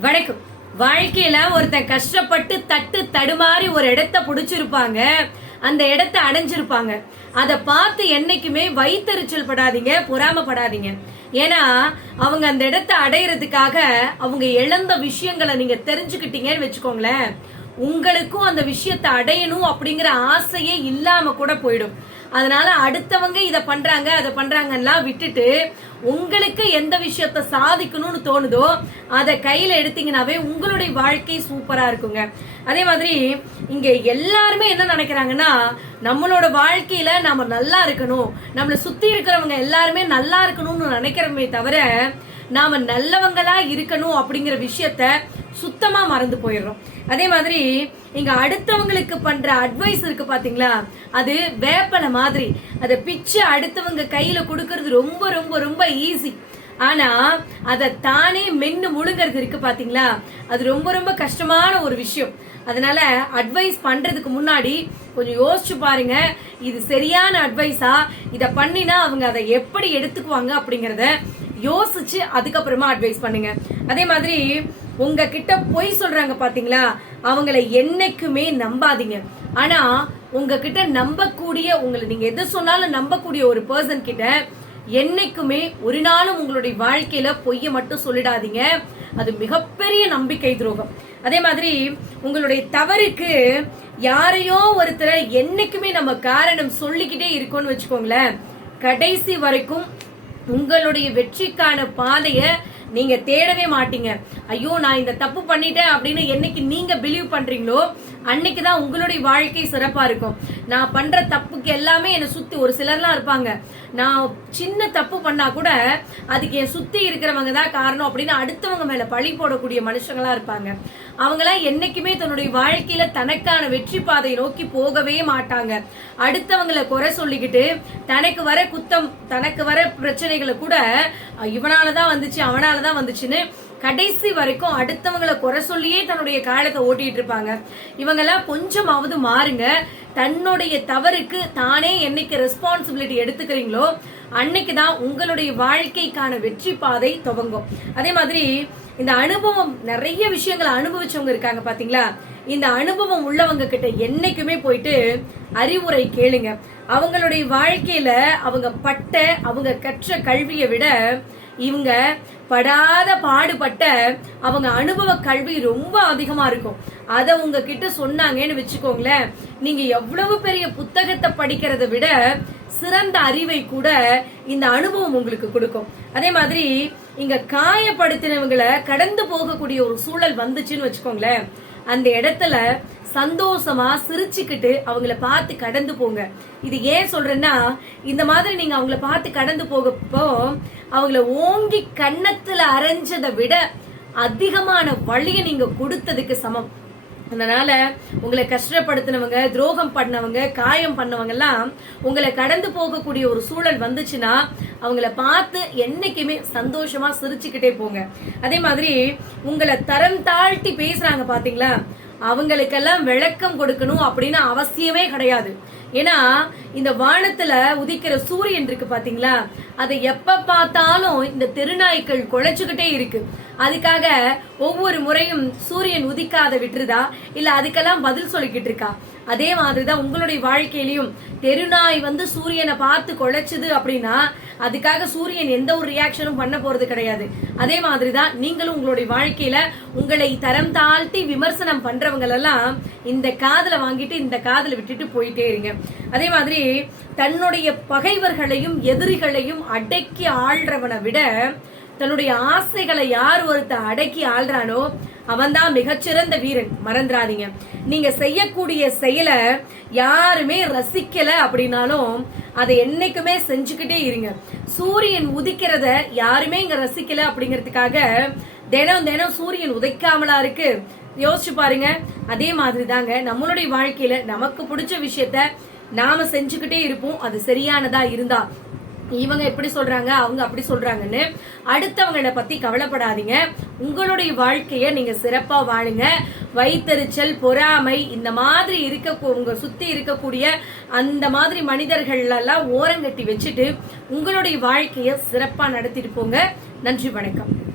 வணக்கம். வாழ்க்கையில ஒருத்தன் கஷ்டப்பட்டு தட்டு தடுமாறி ஒரு இடத்த புடிச்சிருப்பாங்க. அந்த இடத்த அடைஞ்சிருப்பாங்க. அதை பார்த்து என்னைக்குமே வைத்தறிச்சல் படாதீங்க பொறாமப்படாதீங்க. ஏன்னா அவங்க அந்த இடத்த அடையிறதுக்காக அவங்க இழந்த விஷயங்களை நீங்க தெரிஞ்சுக்கிட்டீங்கன்னு வச்சுக்கோங்களேன். உங்களுக்கும் அந்த விஷயத்தை அடையணும் அப்படிங்கிற ஆசையே இல்லாம கூட போயிடும். அதனால அடுத்தவங்க இதை பண்றாங்க அதை பண்றாங்கன்னா விட்டுட்டு உங்களுக்கு எந்த விஷயத்த சாதிக்கணும்னு தோணுதோ அதை கையில எடுத்தீங்கன்னாவே உங்களுடைய வாழ்க்கை சூப்பரா இருக்குங்க. அதே மாதிரி இங்க எல்லாருமே என்ன நினைக்கிறாங்கன்னா நம்மளோட வாழ்க்கையில நம்ம நல்லா இருக்கணும் நம்மளை சுத்தி இருக்கிறவங்க எல்லாருமே நல்லா இருக்கணும்னு நினைக்கிறோமே தவிர நாம நல்லவங்களா இருக்கணும் அப்படிங்கிற விஷயத்த சுத்தமா மறந்து போயிடுறோம். அதே மாதிரி இங்க அடுத்தவங்களுக்கு பண்ற அட்வைஸ் இருக்கு பாத்தீங்களா? அது வேப்பலை மாதிரி. அதை பிச்சு அடுத்தவங்க கையில கொடுக்கறது ரொம்ப ரொம்ப ரொம்ப ஈஸி ஆனா அதை தானே மென்னு முழுங்கிறது இருக்கு பாத்தீங்களா? அது ரொம்ப ரொம்ப கஷ்டமான ஒரு விஷயம். அதனால அட்வைஸ் பண்றதுக்கு முன்னாடி கொஞ்சம் யோசிச்சு பாருங்க. இது சரியான அட்வைஸா இதை பண்ணினா அவங்க அதை எப்படி எடுத்துக்குவாங்க அப்படிங்கறத யோசிச்சு அதுக்கப்புறமா அட்வைஸ் பண்ணுங்க. அதே மாதிரி உங்ககிட்ட பொய் சொல்றாங்க பாத்தீங்களா? அவங்கள என்னைக்குமே நம்பாதீங்க. ஆனா உங்ககிட்ட நம்பக்கூடிய உங்களை நீங்க எது சொன்னாலும் நம்பக்கூடிய ஒரு பர்சன் கிட்ட என்னைக்குமே ஒரு நாளும் உங்களுடைய வாழ்க்கையில பொய்ய மட்டும் சொல்லிடாதீங்க. அது மிகப்பெரிய நம்பிக்கை துரோகம். அதே மாதிரி உங்களுடைய தவறுக்கு யாரையோ ஒருத்தரை என்னைக்குமே நம்ம காரணம் சொல்லிக்கிட்டே இருக்கோம்னு வச்சுக்கோங்களேன். கடைசி வரைக்கும் உங்களுடைய வெற்றிக்கான பாதைய நீங்க தேடவே மாட்டீங்க. ஐயோ நான் இந்த தப்பு பண்ணிட்டேன் அப்படின்னு என்னைக்கு நீங்க பிலீவ் பண்றீங்களோ அன்னைக்கு தான் உங்களுடைய வாழ்க்கை சிறப்பா இருக்கும். நான் பண்ற தப்புக்கு எல்லாமே என்னை சுத்தி ஒரு சிலர்லாம் இருப்பாங்க. நான் சின்ன தப்பு பண்ணா கூட அதுக்கு என் சுத்தி இருக்கிறவங்க தான் காரணம் அப்படின்னு அடுத்தவங்க மேல பழி போடக்கூடிய மனுஷங்களா இருப்பாங்க. அவங்களாம் என்னைக்குமே தன்னுடைய வாழ்க்கையில தனக்கான வெற்றி பாதையை நோக்கி போகவே மாட்டாங்க. அடுத்தவங்களை குறை சொல்லிக்கிட்டு தனக்கு வர குத்தம் தனக்கு வர பிரச்சனைகளை கூட இவனாலதான் வந்துச்சு அவனாலதான் வந்துச்சுன்னு கடைசி வரைக்கும் அடுத்தவங்களை குறை சொல்லியே தன்னுடைய காலத்தை ஓட்டிட்டு இருப்பாங்க. இவங்கெல்லாம் கொஞ்சமாவது மாறுங்க. தன்னுடைய தவறுக்கு தானே என்னைக்கு ரெஸ்பான்சிபிலிட்டி எடுத்துக்கிறீங்களோ அன்னைக்கு தான் உங்களுடைய வாழ்க்கைக்கான வெற்றி பாதை துவங்கும். அதே மாதிரி இந்த அனுபவம் நிறைய விஷயங்களை அனுபவிச்சவங்க இருக்காங்க பாத்தீங்களா? இந்த அனுபவம் உள்ளவங்க கிட்ட என்னைக்குமே போயிட்டு அறிவுரை கேளுங்க. அவங்களுடைய வாழ்க்கையில அவங்க பட்ட அவங்க கற்ற கல்வியை விட இவங்க படாத பாடுபட்ட அவங்க அனுபவ கல்வி ரொம்ப அதிகமா இருக்கும். அதை உங்ககிட்ட சொன்னாங்கன்னு வச்சுக்கோங்களேன். நீங்க எவ்வளவு பெரிய புத்தகத்தை படிக்கிறத விட சிறந்த அறிவை கூட இந்த அனுபவம் உங்களுக்கு கொடுக்கும். அதே மாதிரி இங்க காயப்படுத்தினவங்களை கடந்து போகக்கூடிய ஒரு சூழல் வந்துச்சுன்னு வச்சுக்கோங்களேன். அந்த இடத்துல சந்தோஷமா சிரிச்சுக்கிட்டு அவங்கள பார்த்து கடந்து போங்க. இது ஏன் சொல்றேன்னா இந்த மாதிரி நீங்க அவங்கள பார்த்து கடந்து போகப்போ அவங்கள ஓங்கி கன்னத்துல அரைஞ்சதை விட அதிகமான வழியை நீங்க கொடுத்ததுக்கு சமம். அதனால உங்களை கஷ்டப்படுத்தினவங்க துரோகம் பண்ணவங்க காயம் பண்ணவங்க எல்லாம் உங்களை கடந்து போகக்கூடிய ஒரு சூழல் வந்துச்சுன்னா அவங்கள பார்த்து என்னைக்குமே சந்தோஷமா சிரிச்சுக்கிட்டே போங்க. அதே மாதிரி உங்களை தரம் தாழ்த்தி பேசுறாங்க பாத்தீங்களா? அவங்களுக்கெல்லாம் விளக்கம் கொடுக்கணும் அப்படின்னு அவசியமே கிடையாது. ஏன்னா இந்த வானத்துல உதிக்கிற சூரியன் இருக்கு பாத்தீங்களா? அதை எப்ப பார்த்தாலும் இந்த தெருநாய்க்கள் குழைச்சுக்கிட்டே இருக்கு. அதுக்காக ஒவ்வொரு முறையும் சூரியன் உதிக்காத விட்டுருதா? இல்ல அதுக்கெல்லாம் பதில் சொல்லிக்கிட்டு இருக்கா? அதே மாதிரிதான் உங்களுடைய வாழ்க்கையிலையும் தெருநாய் வந்து சூரியனை பார்த்து குழைச்சுது அப்படின்னா அதுக்காக சூரியன் எந்த ஒரு ரியாக்ஷனும் பண்ண போறது கிடையாது. அதே மாதிரிதான் நீங்களும் உங்களுடைய வாழ்க்கையில உங்களை தரம் தாழ்த்தி விமர்சனம் பண்றவங்க எல்லாம் இந்த காதல வாங்கிட்டு இந்த காதல விட்டுட்டு போயிட்டே இருங்க. அதே மாதிரி தன்னுடைய பகைவர்களையும் எதிரிகளையும் அடக்கி ஆள்றவனை விட தன்னுடைய ஆசைகளை யார் ஒருத்த அடக்கி ஆள்றானோ அவன்தான் மிகச்சிறந்த வீரன். மறந்துடாதீங்க நீங்க செய்யக்கூடிய செயலை யாருமே ரசிக்கல அப்படின்னாலும் அதை என்னைக்குமே செஞ்சுக்கிட்டே இருங்க. சூரியன் உதிக்கிறத யாருமே இங்க ரசிக்கல அப்படிங்கறதுக்காக தினம் தினம் சூரியன் உதைக்காமலா இருக்கு. யோசிச்சு பாருங்க. அதே மாதிரி தாங்க நம்மளுடைய வாழ்க்கையில நமக்கு பிடிச்ச விஷயத்த நாம செஞ்சுக்கிட்டே இருப்போம். அது சரியானதா இருந்தா இவங்க எப்படி சொல்றாங்க அவங்க அப்படி சொல்றாங்கன்னு அடுத்தவங்களை பத்தி கவலைப்படாதீங்க. உங்களுடைய வாழ்க்கைய நீங்க சிறப்பா வாழுங்க. வைத்தறிச்சல் பொறாமை இந்த மாதிரி இருக்க உங்க சுத்தி இருக்கக்கூடிய அந்த மாதிரி மனிதர்கள் எல்லாம் ஓரங்கட்டி வச்சுட்டு உங்களுடைய வாழ்க்கைய சிறப்பா நடத்திட்டு போங்க. நன்றி வணக்கம்.